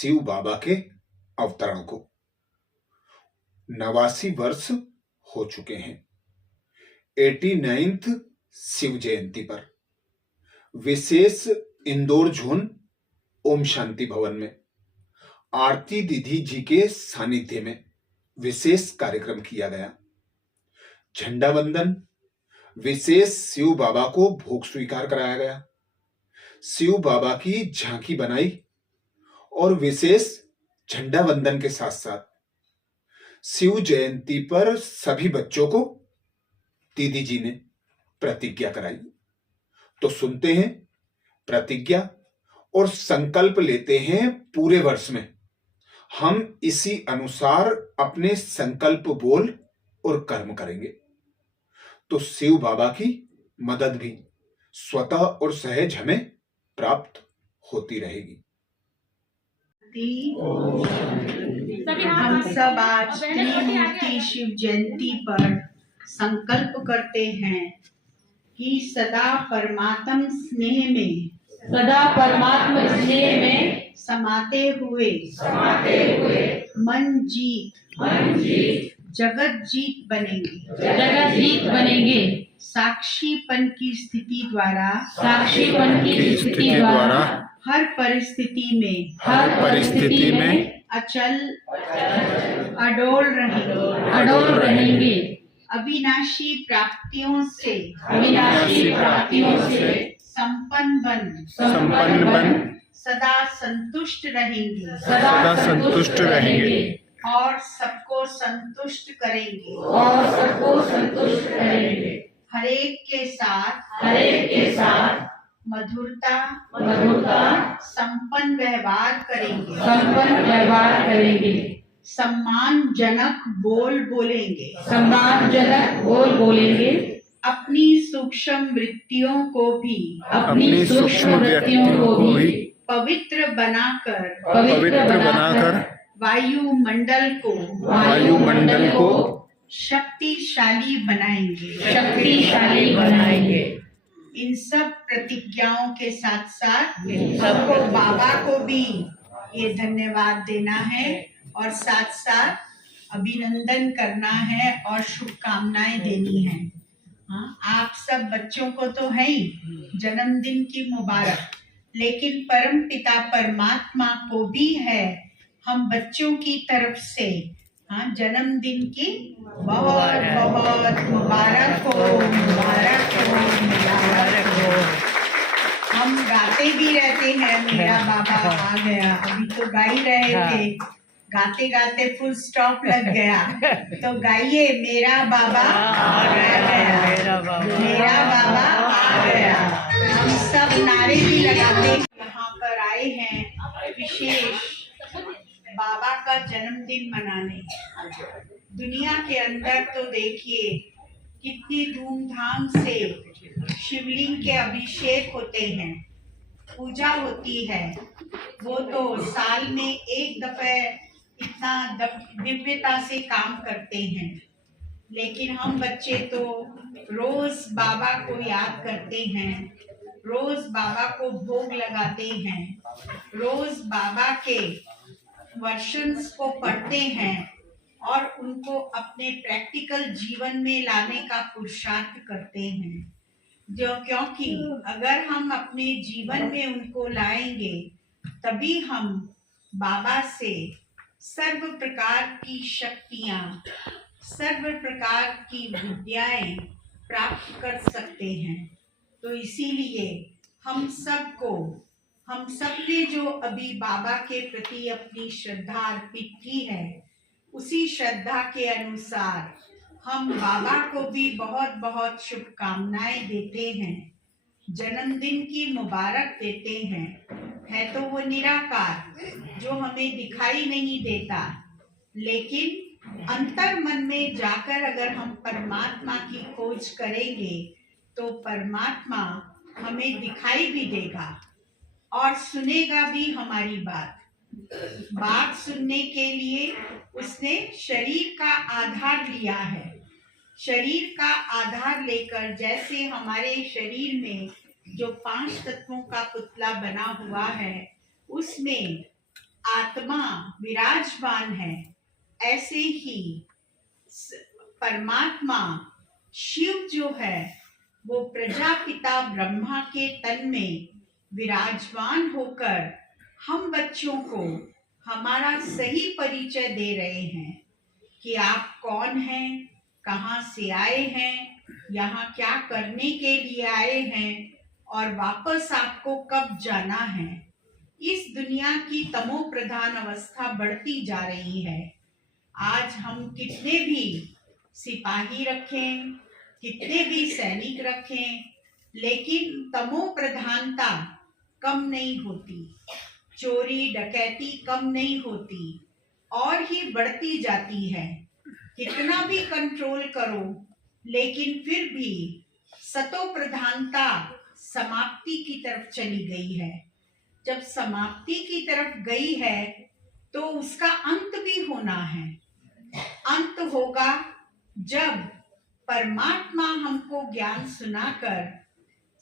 शिव बाबा के अवतरण को 89 वर्ष हो चुके हैं। 89th शिव जयंती पर विशेष इंदौर जोन ओम शांति भवन में आरती दीदी जी के सानिध्य में विशेष कार्यक्रम किया गया। झंडा वंदन, विशेष शिव बाबा को भोग स्वीकार कराया गया, शिव बाबा की झांकी बनाई और विशेष झंडा वंदन के साथ साथ शिव जयंती पर सभी बच्चों को दीदी जी ने प्रतिज्ञा कराई। तो सुनते हैं प्रतिज्ञा और संकल्प लेते हैं पूरे वर्ष में हम इसी अनुसार अपने संकल्प बोल और कर्म करेंगे, तो शिव बाबा की मदद भी स्वतः और सहज हमें प्राप्त होती रहेगी। हम सब आज त्रिमूर्ति शिव जयंती पर संकल्प करते हैं कि सदा परमात्म स्नेह में समाते हुए मन जीत जगत जीत बनेंगे। साक्षीपन की स्थिति द्वारा हर परिस्थिति में अचल अडोल रहेंगे। अविनाशी प्राप्तियों से संपन्न बन सदा संतुष्ट रहेंगे और सबको संतुष्ट करेंगे। हरेक के साथ मधुरता संपन्न व्यवहार करेंगे। सम्मानजनक बोल बोलेंगे। अपनी सूक्ष्म वृत्तियों को भी पवित्र बनाकर वायुमंडल को शक्तिशाली बनाएंगे। इन सब प्रतिज्ञाओं के साथ सबको बाबा को भी ये धन्यवाद देना है और साथ साथ अभिनंदन करना है और शुभकामनाएं देनी है। हाँ, आप सब बच्चों को तो है ही जन्मदिन की मुबारक, लेकिन परम पिता परमात्मा को भी है हम बच्चों की तरफ से जन्मदिन की बहुत मुबारक हो। हम गाते भी रहते हैं मेरा बाबा आ गया। अभी तो गा ही रहे थे, गाते गाते फुल स्टॉप लग गया। तो गाइए मेरा बाबा आ गया। हम सब नारे भी लगाते यहाँ पर आए हैं विशेष बाबा का जन्मदिन मनाने। दुनिया के अंदर तो देखिए कितनी धूमधाम से शिवलिंग के अभिषेक होते हैं, पूजा होती है। वो तो साल में एक दफे इतना दिव्यता से काम करते हैं, लेकिन हम बच्चे तो रोज बाबा को याद करते हैं, रोज बाबा को भोग लगाते हैं, रोज बाबा के वर्शंस को पढ़ते हैं और उनको अपने प्रैक्टिकल जीवन में लाने का पुरुषार्थ करते हैं। क्योंकि अगर हम अपने जीवन में उनको लाएंगे तभी हम बाबा से सर्व प्रकार की शक्तियाँ, सर्व प्रकार की विद्याएं प्राप्त कर सकते हैं। तो इसीलिए हम सबने जो अभी बाबा के प्रति अपनी श्रद्धा अर्पित की है, उसी श्रद्धा के अनुसार हम बाबा को भी बहुत शुभकामनाएं देते हैं, जन्मदिन की मुबारक देते हैं। है तो वो निराकार जो हमें दिखाई नहीं देता, लेकिन अंतर मन में जाकर अगर हम परमात्मा की खोज करेंगे तो परमात्मा हमें दिखाई भी देगा और सुनेगा भी हमारी बात सुनने के लिए उसने शरीर का आधार लिया है। शरीर का आधार लेकर जैसे हमारे शरीर में जो 5 तत्वों का पुतला बना हुआ है, उसमें आत्मा विराजमान है, ऐसे ही परमात्मा शिव जो है वो प्रजापिता ब्रह्मा के तन में विराजमान होकर हम बच्चों को हमारा सही परिचय दे रहे हैं कि आप कौन हैं, कहाँ से आए हैं, यहाँ क्या करने के लिए आए हैं और वापस आपको कब जाना है। इस दुनिया की तमो प्रधान अवस्था बढ़ती जा रही है। आज हम कितने भी सिपाही रखें, कितने भी सैनिक रखें, लेकिन तमो प्रधानता कम नहीं होती, चोरी डकैती कम नहीं होती और ही बढ़ती जाती है। कितना भी कंट्रोल करो लेकिन फिर भी सतो प्रधानता समाप्ति की तरफ चली गई है। जब समाप्ति की तरफ गई है तो उसका अंत भी होना है। अंत होगा जब परमात्मा हमको ज्ञान सुनाकर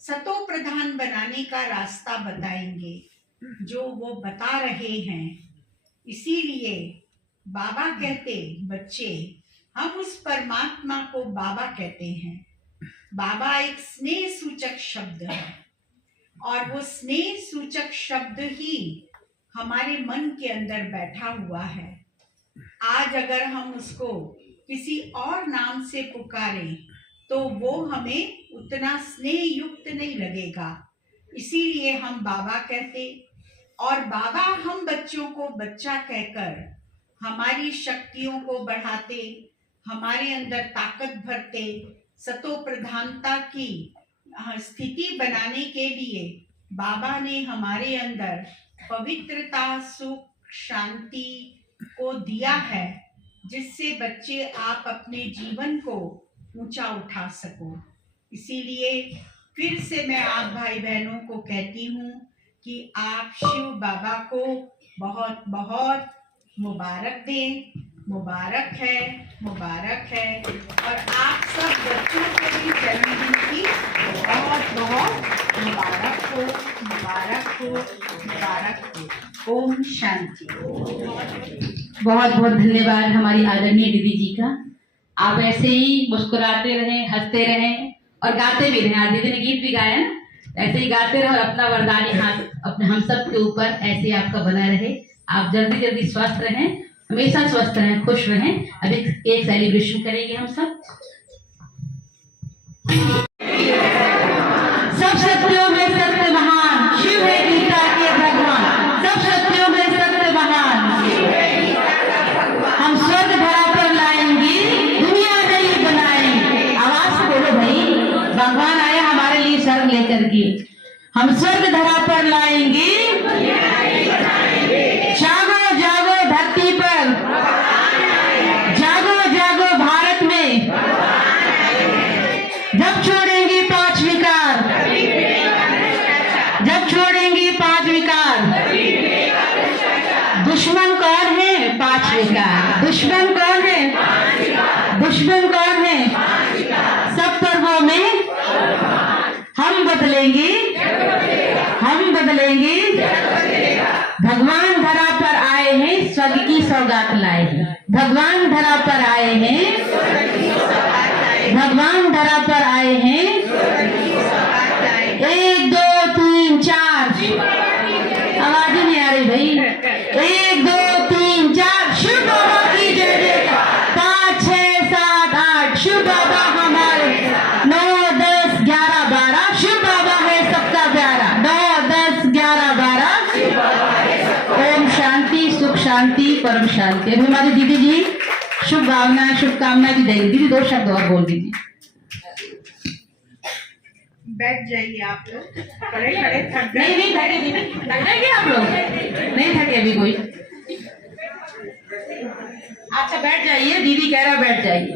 सतो प्रधान बनाने का रास्ता बताएंगे, जो वो बता रहे हैं। इसीलिए बाबा कहते, बच्चे हम उस परमात्मा को बाबा कहते हैं। बाबा एक स्नेह सूचक शब्द है और वो स्नेह सूचक शब्द ही हमारे मन के अंदर बैठा हुआ है। आज अगर हम उसको किसी और नाम से पुकारें तो वो हमें उतना स्नेह युक्त नहीं लगेगा। इसीलिए हम बाबा कहते और बाबा हम बच्चों को बच्चा कहकर हमारी शक्तियों को बढ़ाते, हमारे अंदर ताकत भरते, सतो प्रधानता की स्थिति बनाने के लिए बाबा ने हमारे अंदर पवित्रता, सुख, शांति को दिया है, जिससे बच्चे आप अपने जीवन को ऊंचा उठा सको। इसीलिए फिर से मैं आप भाई बहनों को कहती हूँ कि आप शिव बाबा को बहुत बहुत मुबारक दें। मुबारक है, मुबारक है। और आप सब बच्चों को भी जन्मदिन की बहुत बहुत मुबारक हो, मुबारक हो, मुबारक हो। ओम शांति। बहुत बहुत धन्यवाद हमारी आदरणीय दीदी जी का। आप ऐसे ही मुस्कुराते रहें, हंसते रहें और गाते भी रहें। आज दीदी ने गीत भी गाया ना, ऐसे ही गाते रहे और अपना वरदानी हाथ अपने हम सब के ऊपर ऐसे आपका बना रहे। आप जल्दी जल्दी स्वस्थ रहें, हमेशा स्वस्थ रहें, खुश रहें। अभी एक सेलिब्रेशन करेंगे हम सब। सब शक्तियों में सत्य महान शिव है, गीता के भगवान। सब शक्तियों में सत्य महान हम स्वर्ग धरा पर लाएंगे, दुनिया नहीं बनाएंगे। आवाज से बोलो भाई, भगवान आए हमारे लिए स्वर्ग लेकर के। हम स्वर्ग धरा पर लाएंगे, जागो जागो धरती पर, जागो जागो भारत में। जब छोड़ेंगे पांच विकार, जब छोड़ेंगे पांच विकार। दुश्मन कौन है? पांच विकार। दुश्मन कौन है? दुश्मन कौन है? सब पर्वों में हम बदलेंगे, हम बदलेंगे। भगवान धरा पर आए हैं, स्वर्ग की सौगात लाए हैं। भगवान धरा पर आए हैं, भगवान धरा पर आए हैं। 1 2 3 4 आवाज ही नहीं आ रही भाई। 1 2 3 4 शिव बाबा की जय जयकार। 5 6 7 8 शिव बाबा हमारे। 9 10 11 12 शिव बाबा है सबका प्यारा। 9 10 11 12 ओम शांति, सुख शांति, परम शांति। अभी हमारी दीदी जी शुभ भावना शुभकामनाएं भी देंगे। दीदी 2 शब्द और बोल दीजिए। बैठ जाइए आप लोग, खड़े खड़े थक गए। नहीं थके दीदी, थकेंगे आप लोग? नहीं थके अभी कोई। अच्छा बैठ जाइए, दीदी कह रहा बैठ जाइए।